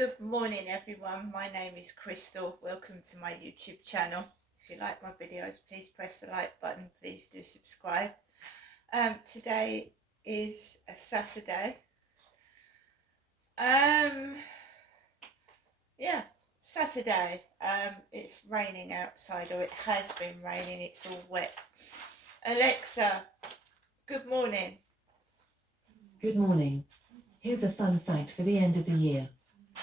Good morning everyone, my name is Crystal. Welcome to my YouTube channel. If you like my videos, please press the like button, please do subscribe. Today is a Saturday. Saturday. It's raining outside, or it has been raining, it's all wet. Alexa, good morning. Good morning. Here's a fun fact for the end of the year.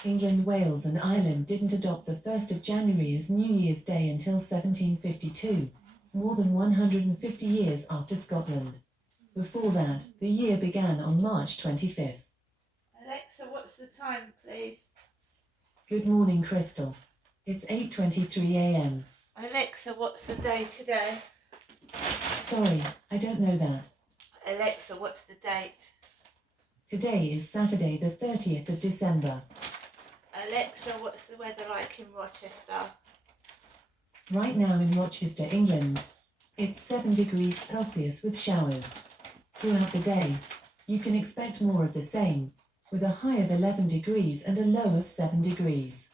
England, Wales and Ireland didn't adopt the 1st of January as New Year's Day until 1752, more than 150 years after Scotland. Before that, the year began on March 25th. Alexa, what's the time, please? Good morning, Crystal. It's 8:23 a.m. Alexa, what's the day today? Sorry, I don't know that. Alexa, what's the date? Today is Saturday the 30th of December. Alexa, what's the weather like in Rochester? Right now in Rochester, England, it's 7 degrees Celsius with showers. Throughout the day, you can expect more of the same, with a high of 11 degrees and a low of 7 degrees.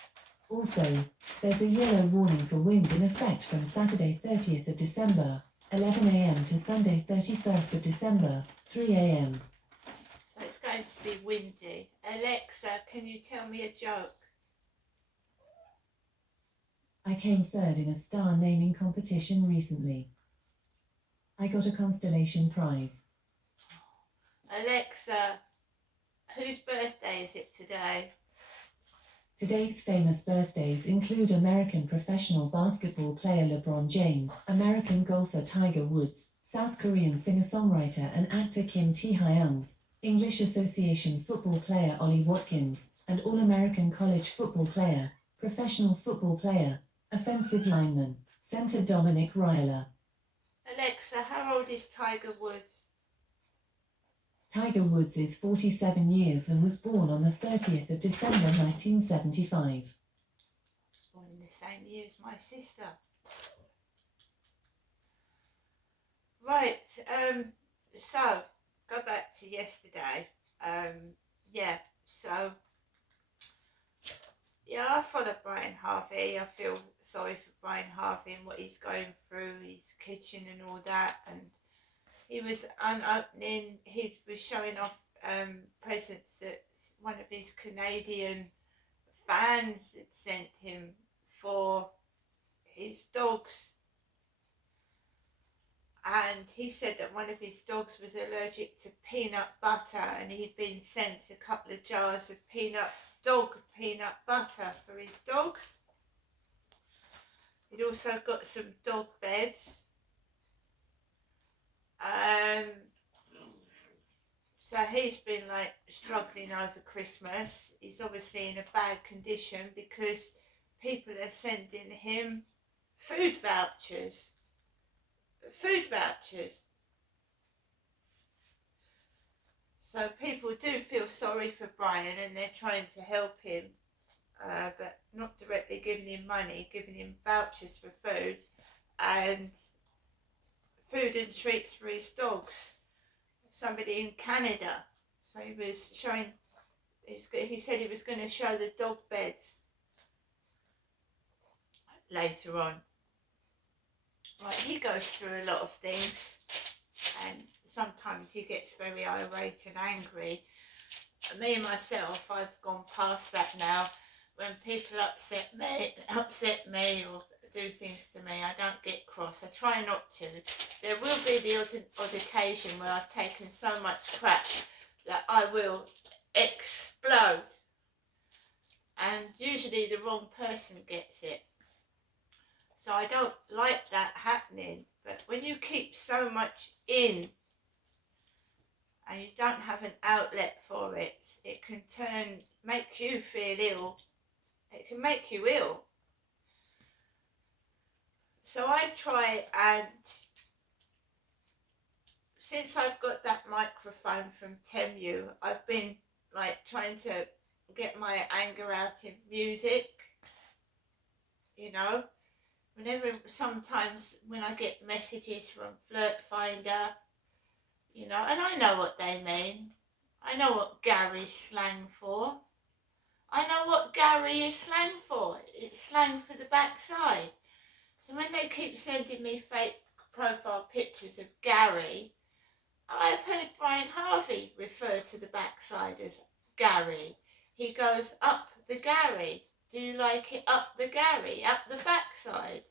Also, there's a yellow warning for wind in effect from Saturday 30th of December, 11 a.m. to Sunday 31st of December, 3 a.m. So it's going to be windy. Alexa, can you tell me a joke? I came third in a star naming competition recently. I got a constellation prize. Alexa, whose birthday is it today? Today's famous birthdays include American professional basketball player LeBron James, American golfer Tiger Woods, South Korean singer-songwriter and actor Kim Tae-hyung, English Association football player Ollie Watkins, and All-American college football player, professional football player, offensive lineman, center Dominic Ryler. Alexa, how old is Tiger Woods? Tiger Woods is 47 years and was born on the 30th of December 1975. I was born in the same year as my sister. Right, so go back to yesterday. I follow Brian Harvey. I feel sorry for Brian Harvey and what he's going through, his kitchen and all that. And he was he was showing off presents that one of his Canadian fans had sent him for his dogs. And he said that one of his dogs was allergic to peanut butter, and he'd been sent a couple of jars of dog peanut butter for his dogs. He'd also got some dog beds. So he's been struggling over Christmas. He's obviously in a bad condition because people are sending him food vouchers. So people do feel sorry for Brian and they're trying to help him, but not directly giving him money, giving him vouchers for food and treats for his dogs. Somebody in Canada, so he was showing, he said he was going to show the dog beds later on. Right, he goes through a lot of things and sometimes he gets very irate and angry. Me myself, I've gone past that now. When people upset me or do things to me, I don't get cross. I try not to. There will be the odd occasion where I've taken so much crap that I will explode. And usually the wrong person gets it. So I don't like that happening. But when you keep so much in and you don't have an outlet for it, it can make you feel ill. It can make you ill. So I try, and since I've got that microphone from Temu, I've been trying to get my anger out in music. Sometimes when I get messages from Flirt Finder, and I know what they mean. I know what Gary's slang for. I know what Gary is slang for. It's slang for the backside. So when they keep sending me fake profile pictures of Gary, I've heard Brian Harvey refer to the backside as Gary. He goes, up the Gary. Do you like it up the Gary, up the backside?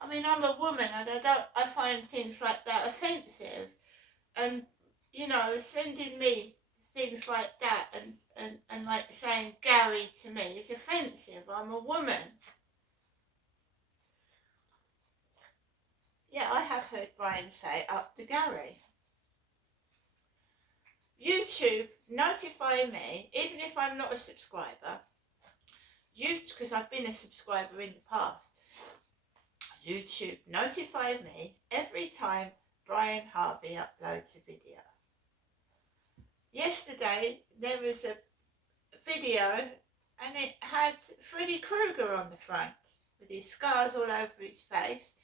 I mean, I'm a woman and I find things like that offensive. And, you know, sending me things like that and like saying Gary to me is offensive. I'm a woman. Yeah, I have heard Brian say up the Gary. YouTube notify me, even if I'm not a subscriber, because I've been a subscriber in the past. YouTube notify me every time Brian Harvey uploads a video. Yesterday there was a video and it had Freddy Krueger on the front with his scars all over his face,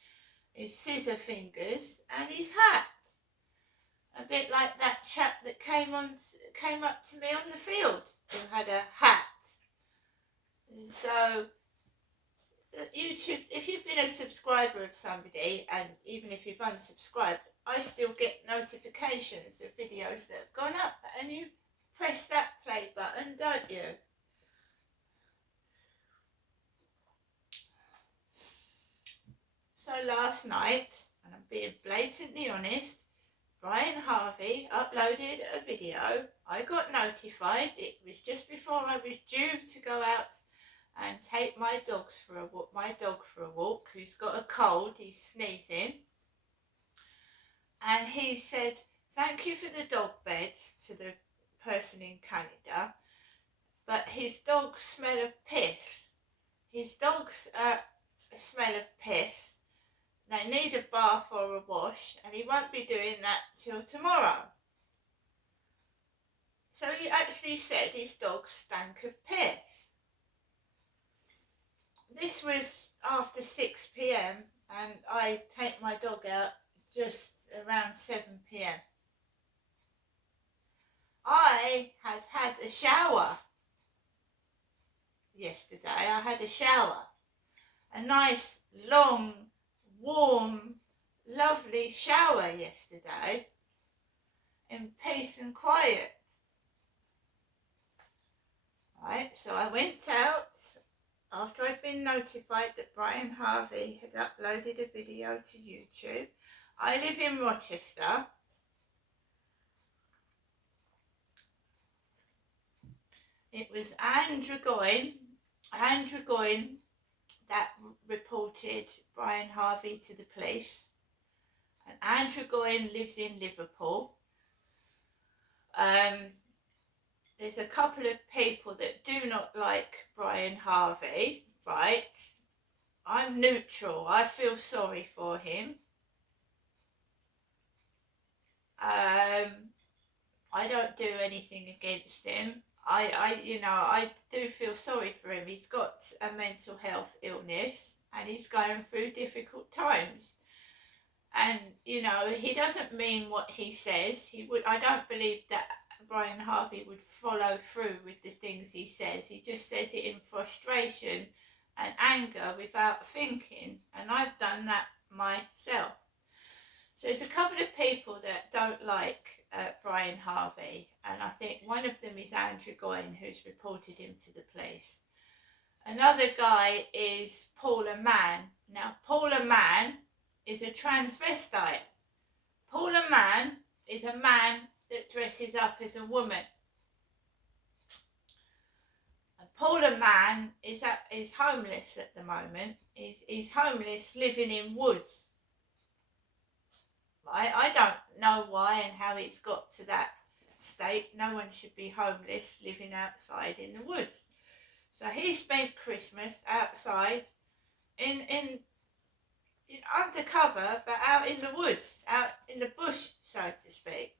his scissor fingers and his hat. A bit like that chap that came up to me on the field who had a hat. So YouTube, if you've been a subscriber of somebody, and even if you've unsubscribed, I still get notifications of videos that have gone up, and you press that play button, don't you? So last night, and I'm being blatantly honest, Brian Harvey uploaded a video. I got notified. It was just before I was due to go out and take my dog for a walk, who's got a cold, he's sneezing. And he said, thank you for the dog beds to the person in Canada, but his dogs smell of piss. His dogs smell of piss. They need a bath or a wash, and he won't be doing that till tomorrow. So he actually said his dogs stank of piss. This was after 6 p.m. and I take my dog out just around 7 p.m. I had a shower yesterday. I had a shower. A nice, long, warm, lovely shower yesterday in peace and quiet. Right, so I went out after I'd been notified that Brian Harvey had uploaded a video to YouTube. I live in Rochester. It was Andrew Goyne that reported Brian Harvey to the police. And Andrew Goyne lives in Liverpool. There's a couple of people that do not like Brian Harvey, right? I'm neutral. I feel sorry for him. I don't do anything against him. I do feel sorry for him. He's got a mental health illness and he's going through difficult times. And, you know, he doesn't mean what he says. I don't believe that Brian Harvey would follow through with the things he says. He just says it in frustration and anger without thinking. And I've done that myself. So there's a couple of people that don't like Brian Harvey, and I think one of them is Andrew Goyne, who's reported him to the police. Another guy is Paula Mann. Now, Paula Mann is a transvestite. Paula Mann is a man that dresses up as a woman. And Paula Mann is homeless at the moment. He's homeless, living in woods. I don't know why and how it's got to that state. No one should be homeless living outside in the woods. So he spent Christmas outside in undercover, but out in the woods, out in the bush, so to speak.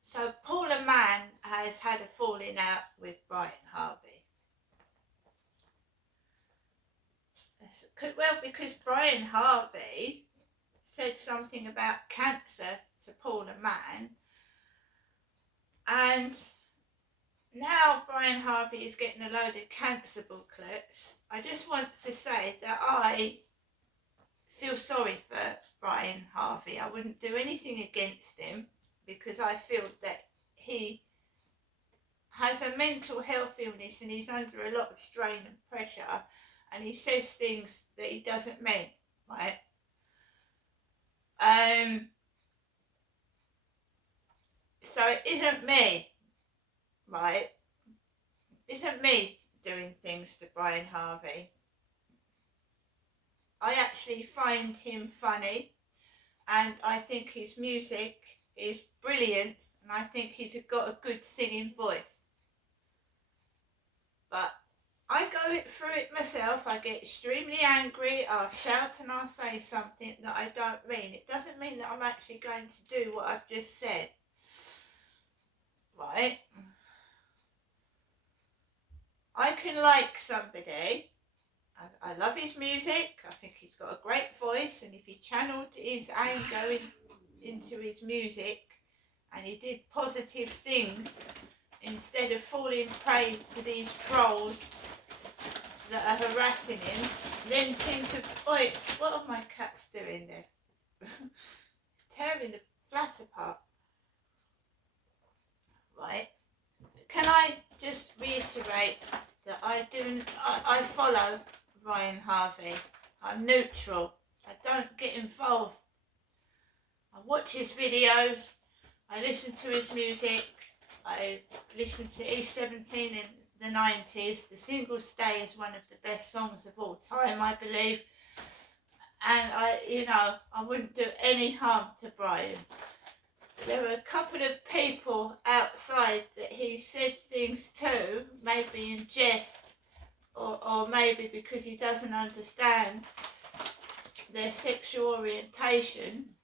So Paula Mann has had a falling out with Brian Harvey. Well, because Brian Harvey said something about cancer to Paula Mann, and And now Brian Harvey is getting a load of cancer booklets. I just want to say that I feel sorry for Brian Harvey. I wouldn't do anything against him because I feel that he has a mental health illness and he's under a lot of strain and pressure, and he says things that he doesn't mean, right? So it isn't me, right? It isn't me doing things to Brian Harvey. I actually find him funny, and I think his music is brilliant, and I think he's got a good singing voice. But I go through it myself. I get extremely angry, I'll shout and I'll say something that I don't mean. It doesn't mean that I'm actually going to do what I've just said. Right? I can like somebody. I love his music. I think he's got a great voice, and if he channeled his anger into his music and he did positive things instead of falling prey to these trolls that are harassing him, then things would... Oi, what are my cats doing there? Tearing the flat apart. Right? Can I just reiterate that I follow Brian Harvey. I'm neutral. I don't get involved. I watch his videos. I listen to his music. I listened to E17 in the 90s. The Single Stay is one of the best songs of all time, I believe. And I wouldn't do any harm to Brian. There were a couple of people outside that he said things to, maybe in jest, or maybe because he doesn't understand their sexual orientation.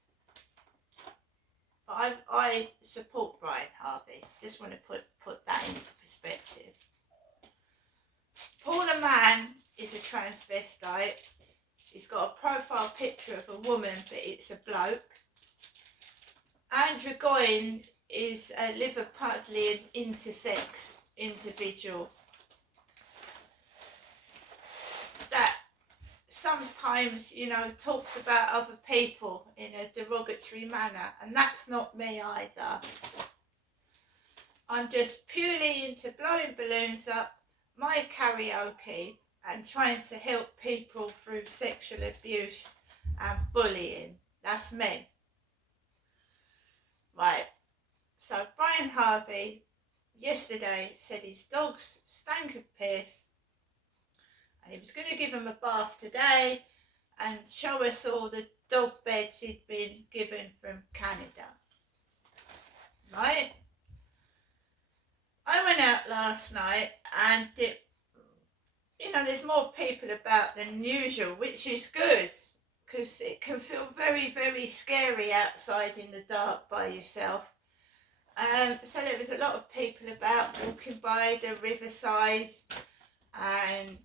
But I support Brian Harvey. Just want to put that into perspective. Paula Mann is a transvestite. He's got a profile picture of a woman, but it's a bloke. Andrew Goyne is a Liverpudlian intersex individual that sometimes, talks about other people in a derogatory manner, and that's not me either. I'm just purely into blowing balloons up, my karaoke, and trying to help people through sexual abuse and bullying. That's me. Right. So Brian Harvey yesterday said his dogs stank of piss, and he was going to give him a bath today and show us all the dog beds he'd been given from Canada. Right? I went out last night, and there's more people about than usual, which is good, because it can feel very, very scary outside in the dark by yourself. So there was a lot of people about walking by the riverside, and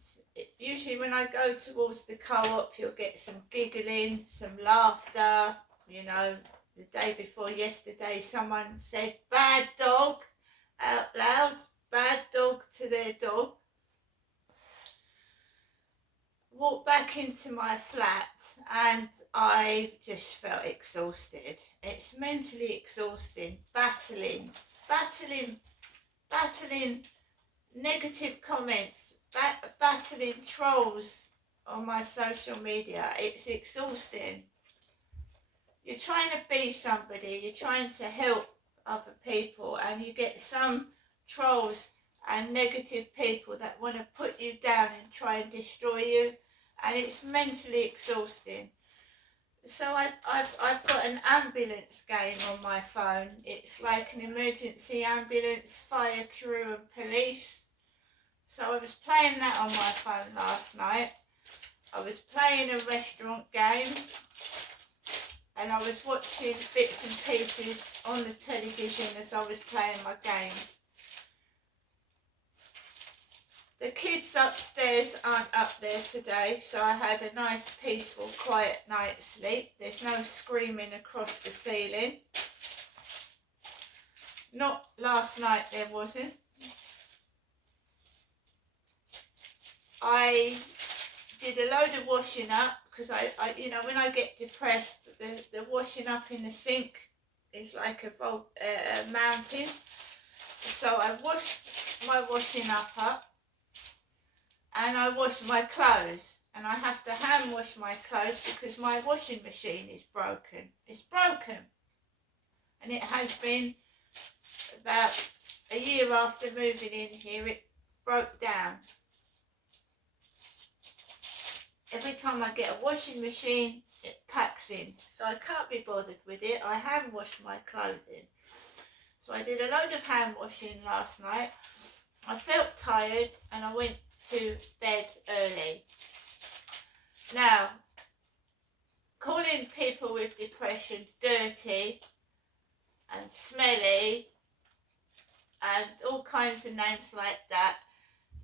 usually when I go towards the co-op, you'll get some giggling, some laughter. The day before yesterday, someone said "bad dog" out loud, bad dog to their dog. Walked back into my flat and I just felt exhausted. It's mentally exhausting, battling negative comments, battling trolls on my social media. It's exhausting. You're trying to be somebody, you're trying to help other people, and you get some trolls and negative people that want to put you down and try and destroy you, and it's mentally exhausting. So I've got an ambulance game on my phone. It's like an emergency ambulance, fire crew and police. So I was playing that on my phone last night. I was playing a restaurant game, and I was watching bits and pieces on the television as I was playing my game. The kids upstairs aren't up there today, so I had a nice, peaceful, quiet night's sleep. There's no screaming across the ceiling. Not last night, there wasn't. I did a load of washing up because I you know, when I get depressed, the washing up in the sink is like a mountain. So I washed my washing up and I washed my clothes. And I have to hand wash my clothes because my washing machine is broken. It's broken. And it has been about a year after moving in here, it broke down. Every time I get a washing machine, it packs in. So I can't be bothered with it. I hand wash my clothing. So I did a load of hand washing last night. I felt tired and I went to bed early. Now, calling people with depression dirty and smelly and all kinds of names like that,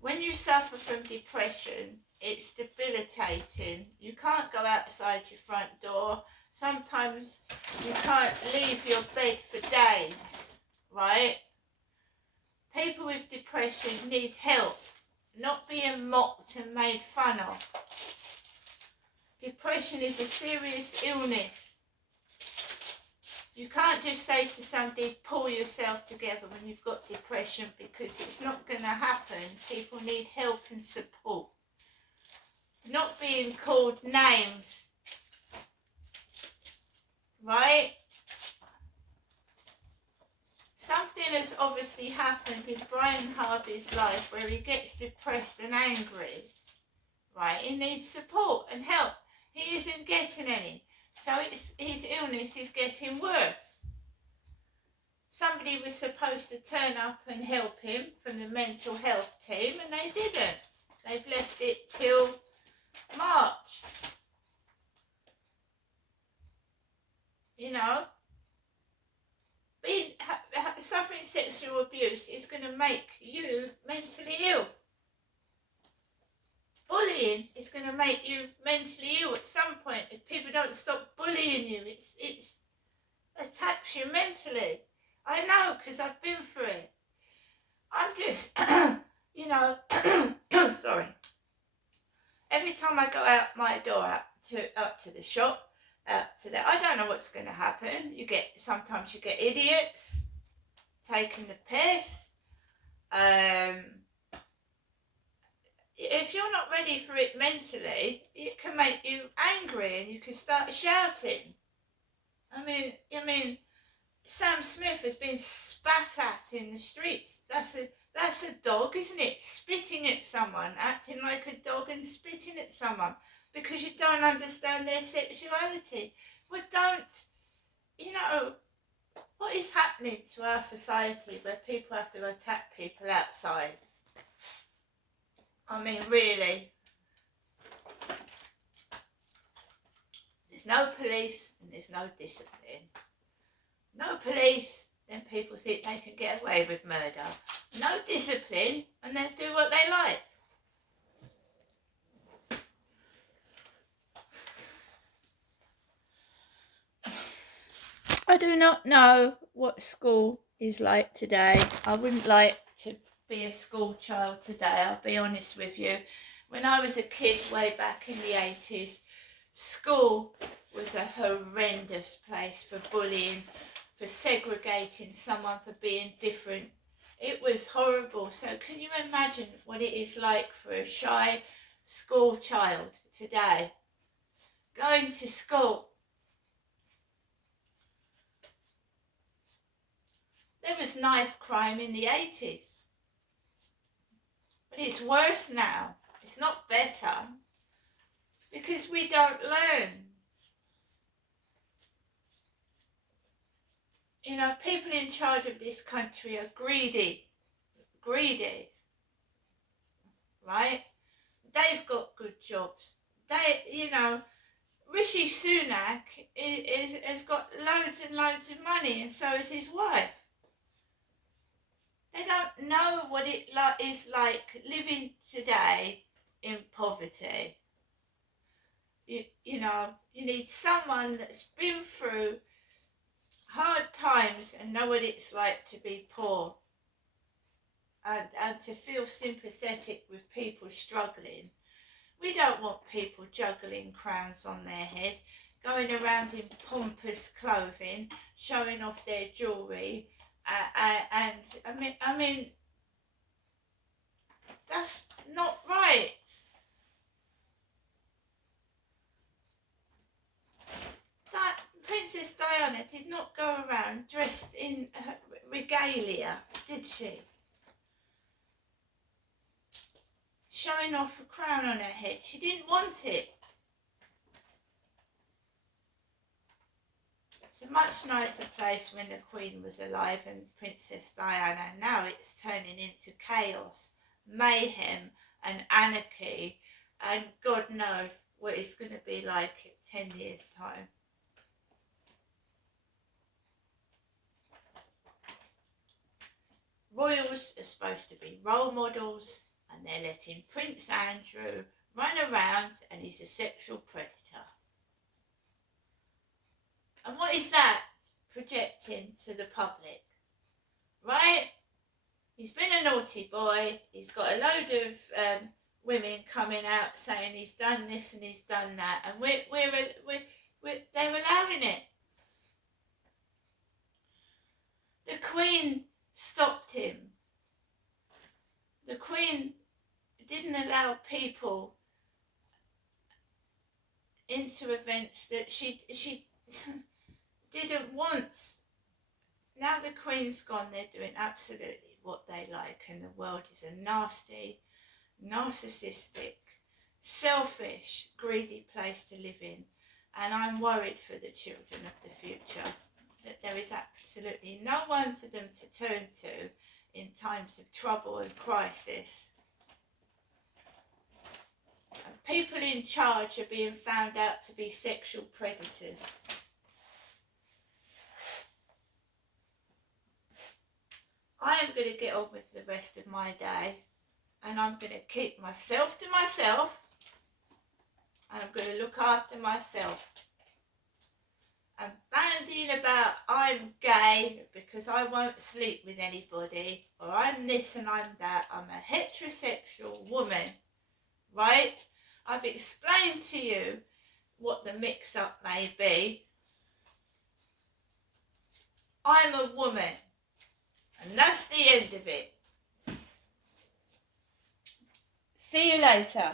when you suffer from depression, it's debilitating. You can't go outside your front door. Sometimes you can't leave your bed for days, right? People with depression need help, not being mocked and made fun of. Depression is a serious illness. You can't just say to somebody, pull yourself together when you've got depression, because it's not going to happen. People need help and support. Not being called names. Right? Something has obviously happened in Brian Harvey's life where he gets depressed and angry. Right? He needs support and help. He isn't getting any. So his illness is getting worse. Somebody was supposed to turn up and help him from the mental health team, and they didn't. They've left it till March. You know, suffering sexual abuse is going to make you mentally ill. Bullying is going to make you mentally ill at some point. If people don't stop bullying you, it attacks you mentally. I know, because I've been through it. I'm just, you know, sorry. Every time I go out my door up to the shop, I don't know what's going to happen. Sometimes you get idiots taking the piss. If you're not ready for it mentally, it can make you angry and you can start shouting. I mean, Sam Smith has been spat at in the streets. That's a dog, isn't it? Spitting at someone, acting like a dog and spitting at someone because you don't understand their sexuality. Well, what is happening to our society where people have to attack people outside? I mean, really. There's no police and there's no discipline. No police, then people think they can get away with murder. No discipline, and they'll do what they like. I do not know what school is like today. I wouldn't like to be a school child today, I'll be honest with you. When I was a kid way back in the 80s, school was a horrendous place for bullying, for segregating someone for being different. It was horrible. So can you imagine what it is like for a shy school child today? Going to school. There was knife crime in the 80s. But it's worse now. It's not better. Because we don't learn. You know, people in charge of this country are greedy, right? They've got good jobs. Rishi Sunak has got loads and loads of money, and so is his wife. They don't know what it is like living today in poverty. You need someone that's been through hard times and know what it's like to be poor, and to feel sympathetic with people struggling. We don't want people juggling crowns on their head, going around in pompous clothing, showing off their jewellery, and I mean, that's not right. Princess Diana did not go around dressed in regalia, did she? Showing off a crown on her head. She didn't want it. It's a much nicer place when the Queen was alive and Princess Diana. Now it's turning into chaos, mayhem and anarchy, and God knows what it's going to be like in 10 years' time. Royals are supposed to be role models, and they're letting Prince Andrew run around and he's a sexual predator. And what is that projecting to the public? Right? He's been a naughty boy. He's got a load of women coming out saying he's done this and he's done that, and they're allowing it. The Queen stopped him. The Queen didn't allow people into events that she didn't want. Now the Queen's gone, they're doing absolutely what they like, and the world is a nasty, narcissistic, selfish, greedy place to live in. And I'm worried for the children of the future, that there is absolutely no one for them to turn to in times of trouble and crisis. And people in charge are being found out to be sexual predators. I am going to get on with the rest of my day, and I'm going to keep myself to myself, and I'm going to look after myself. And bandying about I'm gay because I won't sleep with anybody, or I'm this and I'm that. I'm a heterosexual woman, right? I've explained to you what the mix-up may be. I'm a woman, and that's the end of it. See you later.